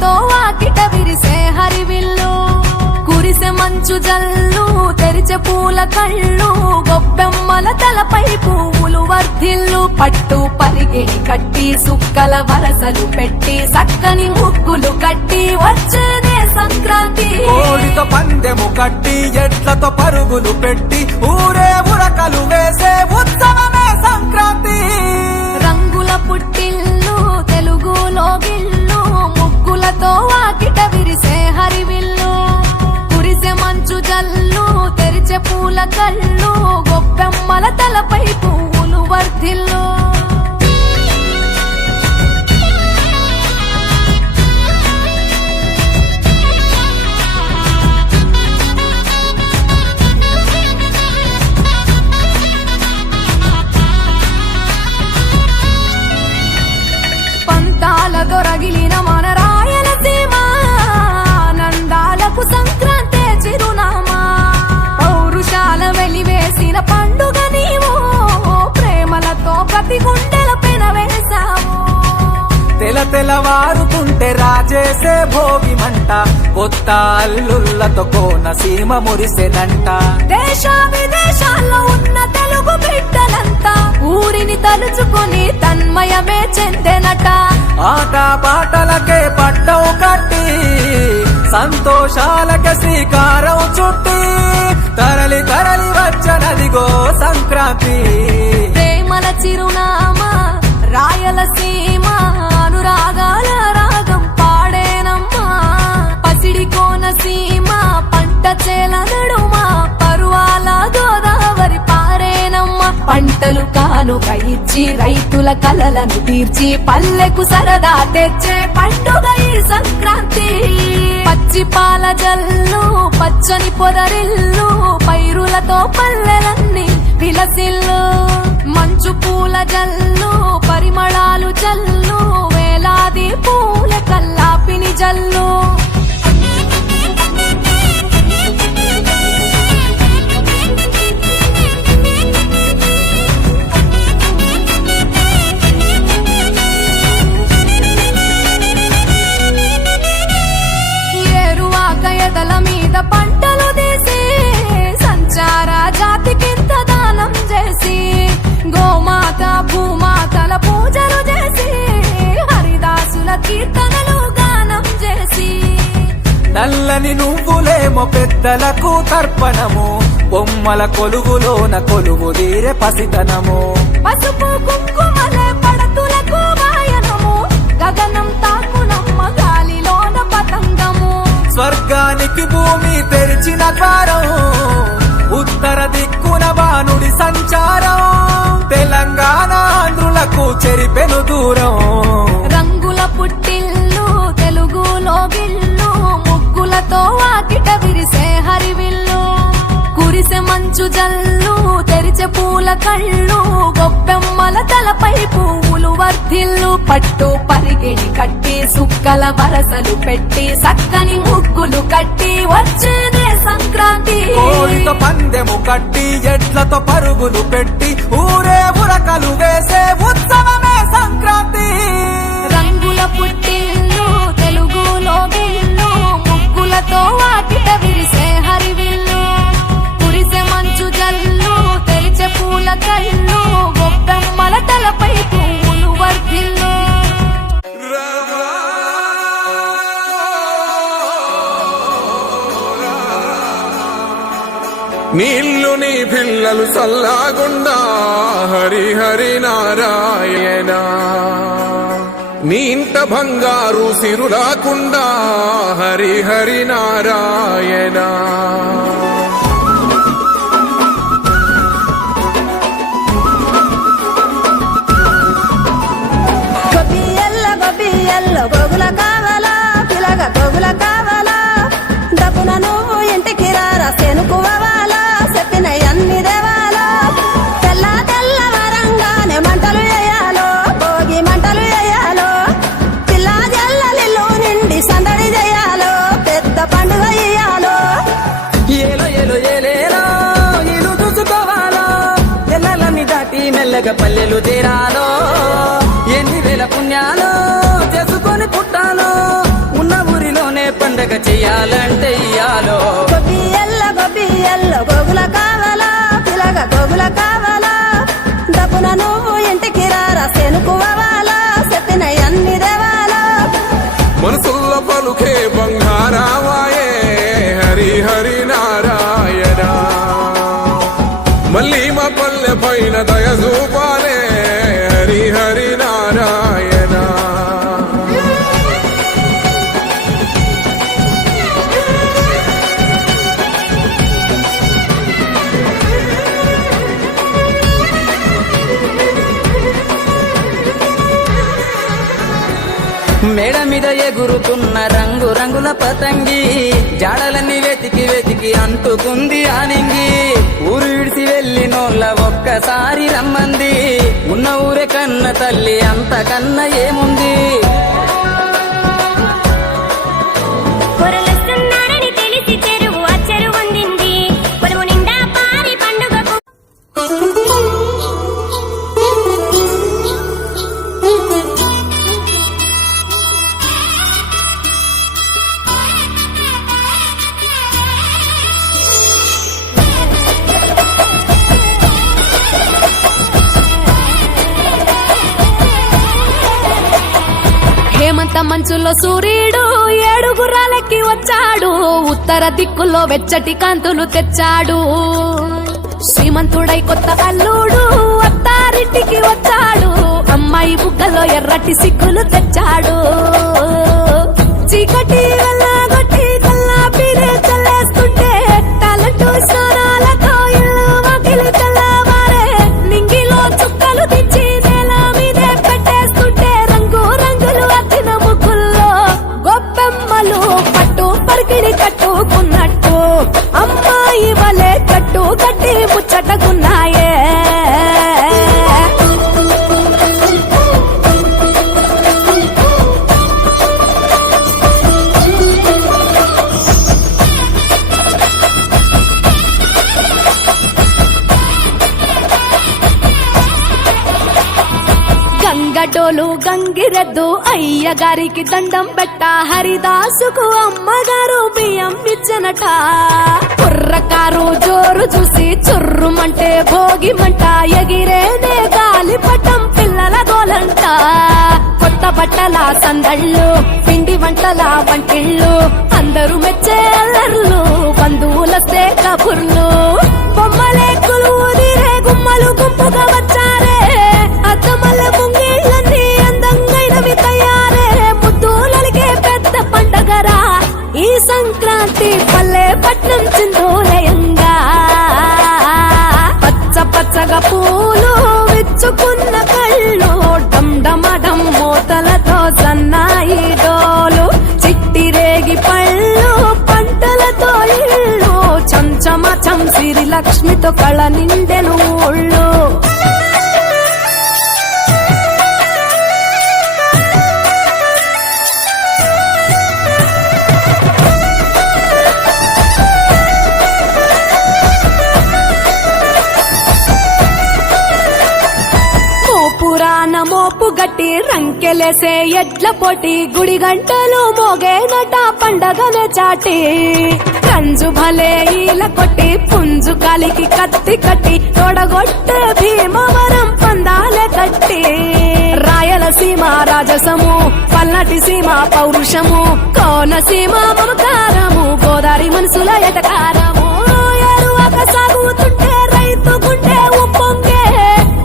ముగ్గులతో వాకిట విరిసే హరివిల్లు కురిసె మంచు జల్లు తెరిచే పూల కళ్ళు గొబ్బెమ్మల తలపై పువ్వులు వర్ధిల్లు పట్టు పరిగెని కట్టి సుక్కల వరసలు పెట్టి సక్కని ముగ్గులు కట్టి వచ్చేదే సంక్రాంతి కోడితో పందెము కట్టి ఎట్లతో పరుగులు పెట్టి ఊరే ఉరకలు వేసే ఉత్సవమే సంక్రాంతి రంగుల పుట్టిల్లు తెలుగులో గిల్లు ముగ్గులతో వాకిట విరిసే హరివిల్లు కురిసె మంచు జల్లు తెరిచే పూల కళ్ళు గొబ్బెమ్మల తలపై పువ్వులు వర్ధిల్లు దొరగిలిన మన రాయలసీమ నందాలకు సంక్రాంతి చిరునామా పౌరుషాల వెలివేసిన పండుగ నీవు ప్రేమలతో ప్రతి గుండెల పెనవేశావు తెలవారుతుంటే రాజేసే భోగి మంట కొత్త అల్లుళ్ళతో కోనసీమ మురిసెనంట దేశ విదేశాల్లో ఉన్న తెలుగు బిడ్డలంతా ఊరిని తలుచుకుని తన్మయమే చెందెనట ఆట పాటలకే పట్టం కట్టి సంతోషాలకే శ్రీకారం చుట్టి తరలి తరలి వచ్చనదిగో సంక్రాంతి ప్రేమల చిరునామా రాయలసీమ అనురాగాల రాగం పాడేనమ్మా పసిడి కోనసీమ పంట చేల నడుమ పరువాల గోదావరి పారేనమ్మా పంటలు కానుక ఇచ్చి రైతుల కలలను తీర్చి పల్లెకు సరదా తెచ్చే పండుగ ఈ సంక్రాంతి పచ్చి పాల జల్లు పచ్చని పొదరిల్లు పైరులతో పల్లెలన్నీ విలసిల్లు మంచు పూల జల్లు పరిమళాలు జల్లు వేలాది పూల కల్లాపిని జల్లు ఎదల మీద పంటలు తీసి సంచార జాతికింత దానం చేసి గోమాత భూమాతల పూజలు చేసి హరిదాసుల కీర్తనలు గానం చేసి నల్లని నువ్వులేమో పెద్దలకు తర్పణము బొమ్మల కొలువులోన కొలువు తీరే పసితనము పసుపు కుంకుమలే పడతులకు వాయనము గగనం తాకునమ్మ గాలిలోన పతంగము స్వర్గానికి భూమి తెరిచిన ద్వారం ఉత్తర దిక్కున బాణుడి సంచారం తెలంగాణ ఆంధ్రులకు చెరిపెను దూరం రంగుల పుట్టిల్లు తెలుగులో గిల్లు ముగ్గులతో వాకిట విరిసే హరివిల్లు కురిసె మంచు జల్లు తెరిచే పూల కళ్ళు గొబ్బెమ్మల తలపై పువ్వులు వర్ధిల్లు పట్టు పరిగెని కట్టి సుక్కల వరసలు పెట్టి సక్కని ముగ్గులు కట్టి వచ్చేదే సంక్రాంతి కోడితో పందెము కట్టి ఎట్లతో పరుగులు పెట్టి ఊరే ఉరకలు వేసే ఉత్సవమే సంక్రాంతి రంగుల పుట్టిల్లు తెలుగులో గిల్లు ముగ్గులతో వాకిట విరిసే హరివిల్లు కురిసె మంచు జల్లు తెరిచే పూల కళ్ళు గొబ్బెమ్మల తలపై పువ్వులు వర్ధిల్లు నీళ్ళు నీ పిల్లలు సల్లాగుండా హరి హరి నారాయణ నీ ఇంట బంగారు సిరులాకుండా హరి హరి నారాయణ గోగుల కావాలా పిలగ గోగుల కావాలా డబ్బున నువ్వు ఇంటికి రారా సెనుకువాలా చెప్పిన అన్ని దేవాలా తెల్ల తెల్ల వరంగానే మంటలు వేయాలో భోగి మంటలు వేయాలో పిల్ల జల్లలిల్లు నిండి సందడి చేయాలో పెద్ద పండుగ ఇయ్యాలో ఏలో ఏలో ఏలేలో ఇల్లు చూసుకోవాలో ఎల్లలన్నీ దాటి మెల్లగా పల్లెలు తీరాలో ఎన్ని వేల పుణ్యాలో చేసుకొని పుట్టాలో ఉన్న చెయ్యాలంటే ఇయ్యాలో గొబ్బియల్లో గోగుల కావాలా పిలగ గోగుల కావాలా డబ్బున నువ్వు ఇంటికి రారా సెనుకువాలా చెప్పిన అన్ని దేవాలా మనసుల్లో పలుకే బంగారావాయే హరి హరి నారాయణ మళ్ళీ మా పల్లె పైన దయ చూపాలే హరి హరి నారాయణ మేడ మీద ఎగురుతున్న రంగు రంగుల పతంగి జాడలన్నీ వెతికి వెతికి అంటుకుంది ఆనింగి ఊరు విడిసి వెళ్ళినోళ్ళ ఒక్కసారి రమ్మంది ఉన్న ఊరే కన్న తల్లి అంతకన్నా ఏముంది పొరలొస్తున్నారని తెలిసి చెరువు అచ్చరు వందింది పొరుగు నిండా పారి పండుగకు హేమంత మంచులో సూర్యుడు ఏడుగురాలకి వచ్చాడు ఉత్తర దిక్కులో వెచ్చటి కాంతులు తెచ్చాడు శ్రీమంతుడై కొత్త అల్లుడు అత్తారింటికి వచ్చాడు అమ్మాయి బుగ్గలో ఎర్రటి సిగ్గులు తెచ్చాడు చీకటి వెళ్ళగొట్టి కల్లా పీరే చల్లేస్తుంటే టాలెంట్ స్నానాలతో ఇల్లు వాకిలి తెల్లవారే నింగిలో చుక్కలు తెచ్చి నేల మీదే పెట్టేస్తుంటే రంగు రంగులు అద్దిన ముగ్గుల్లో గొప్పెమ్మలు పట్టు పరికిడి కట్టుకున్నట్టు అమ్మాయి వలె కట్టు కట్టి ముచ్చటకున్నాయే గంగటోలు గంగిరెద్దు అయ్యగారికి దండం పెట్ట హరిదాసుకు అమ్మగారు బియ్యం ఇచ్చనట కుర్రకారు జోరు చూసి చుర్రుమంటే భోగిమంట ఎగిరేనే గాలిపటం పిల్లల గోలంట కొత్త బట్టల సందళ్ళు పిండి వంటల వంటిళ్ళు అందరూ మెచ్చే అల్లర్లు బంధువులస్తే కబుర్లు బొమ్మలే కొలువుదిరే గుమ్మలు గుంపుగా వచ్చారే అద్దమల్ల ముంగిళ్ళన్నీ అందంగైనవి తయారే ముద్దులకే పెద్ద పండగరా ఈ సంక్రాంతి పల్లె పట్నం చిందోలయంగా పచ్చ పచ్చగా పూలు విచ్చుకున్న కళ్ళు డమ్ మూతలతో సన్నాయి డోలు చిట్టి రేగి పళ్ళు పంటలతో ఇళ్ళు చంచమ చంసిరి లక్ష్మితో కళ నిండెను ఊళ్ళు మోపు గట్టి రంకెలేసే ఎడ్ల పోటీ గుడి గంటలు మోగేనట పండగనే చాటి కంజు భలే ఈల కొట్టి పుంజు కాలికి కత్తి కట్టి తోడగొట్టే భీమవరం పందాలే కట్టి రాయలసీమ రాజసము పల్నాటి సీమ పౌరుషము కోనసీమ మమకారము గోదావరి మనసుల ఎటకారము ఎరువక సాగుతుంటే రైతు గుండె ఉప్పొంగే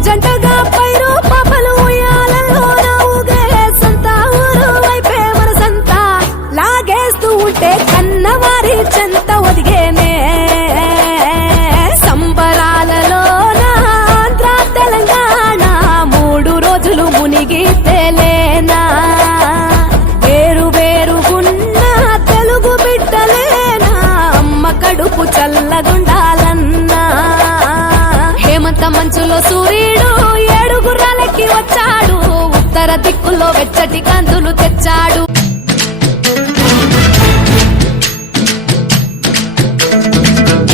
జంటగా పైరు పాపలు ఉయ్యాలలో రావుగే సంత ఊరు వైపే మనసంతా లాగేస్తూ ఉంటే కన్నవారి చెంత ఒదిగేనే సంబరాలలోన ఆంధ్ర తెలంగాణ 3 రోజులు మునిగి తేలేనా వేరు వేరుగున్న తెలుగు బిడ్డలేనా అమ్మ కడుపు చల్లగుండాలన్నా హేమంత మంచులో సూర్యుడు ఏడుగురాలకి వచ్చాడు ఉత్తర దిక్కులో వెచ్చటి కాంతులు తెచ్చాడు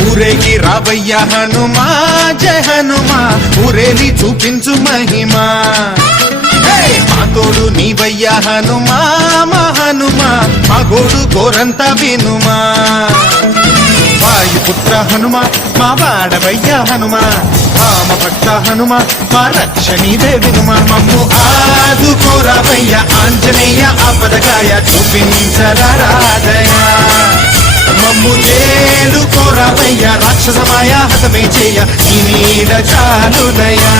ఊరేగి రావయ్య హనుమా జయ హనుమా ఊరేలి చూపించు మహిమా హే! మా తోడు నీవయ్యా హనుమా మా హనుమా మా గోడు గోరంత వినుమా వాయుపుత్ర హనుమా మా వాడవయ్యా హనుమా రామ భక్త హనుమా మా రక్షణీదే వినుమా మమ్ము ఆదుకోరావయ్యా ఆంజనేయ ఆపదకాయ చూపించరాదయా మమ్ము చేడు కోరావయ్యా రాక్షసమాయ హతమే చేయ ఈ నీడ చాలునయా